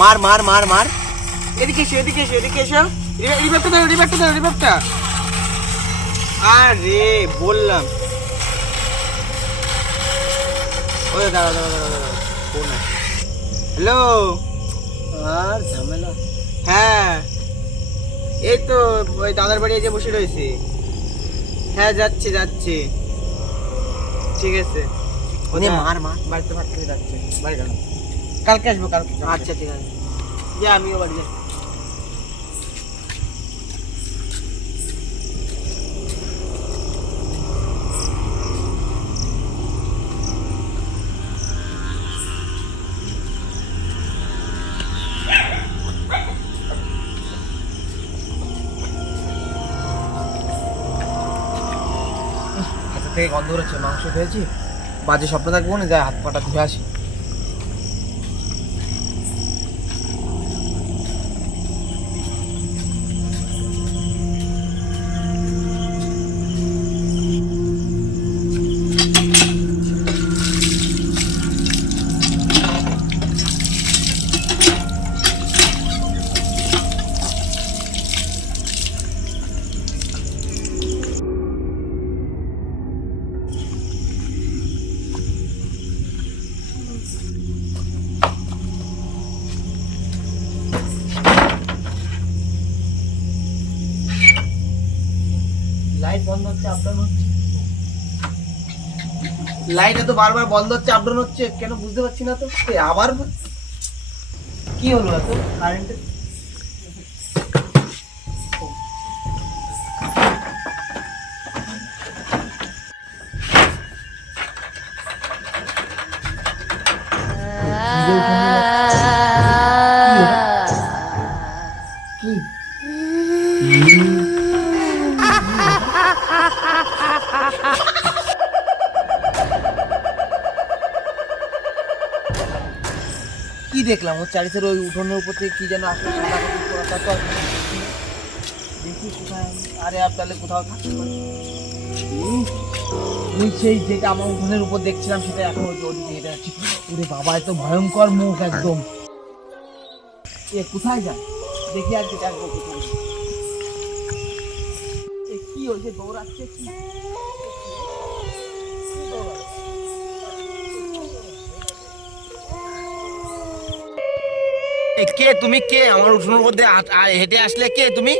মার মার মার মার। এদিকে এসো, এদিকে এসো, এদিকে এসো। রিভাইভটা দাও, রিভাইভটা দাও, রিভাইভটা। আরে বললাম। ওই দাঁড়া দাঁড়া দাঁড়া দাঁড়া, ফোন আছে। হ্যালো। আর ঝামেলা। হ্যাঁ এই তো ওই দাদার বাড়ি এসে বসে রয়েছে। হ্যাঁ যাচ্ছি যাচ্ছি, ঠিক আছে। ওনে ওটা মার মার। বাড়িতে ভাত খেতে যাচ্ছে, বাড়ি গেলাম। কালকে আসবো, কালকে। আচ্ছা ঠিক আছে, যা আমিও বাড়ি যাই। হাতে থেকে গন্ধ বেরোচ্ছে, মাংস খেয়েছি, বাজে স্বপ্ন থাকবো না, যাই হাত পাটা ধুয়ে আসি। লাইট বন্ধ হচ্ছে, আপডাউন হচ্ছে। লাইট এত বারবার বন্ধ হচ্ছে, আপডাউন হচ্ছে কেন বুঝতে পারছি না তো। আবার কি হলো এত কারেন্টের? কি কি দেখলাম? ওর চারিসের ওই উঠোনের উপর থেকে কি যেন আসলে সাদা কাপড় পরা, তারপর দেখি কোথায়। আরে আপনাদের কোথাও থাকতে পারে। ওই সেই যেটা আমার উঠোনের উপর দেখছিলাম সেটা এখন ওদিকে হেঁটে যাচ্ছে। ওরে বাবা, এত ভয়ঙ্কর মুখ একদম। এ কোথায় যায় দেখি, আর যেটা একদম কোথায় যায়। এ কি হয়েছে, দৌড়াচ্ছে কি? কে তুমি? কে আমার উঠোনের মধ্যে হেঁটে আসলে? কে তুমি?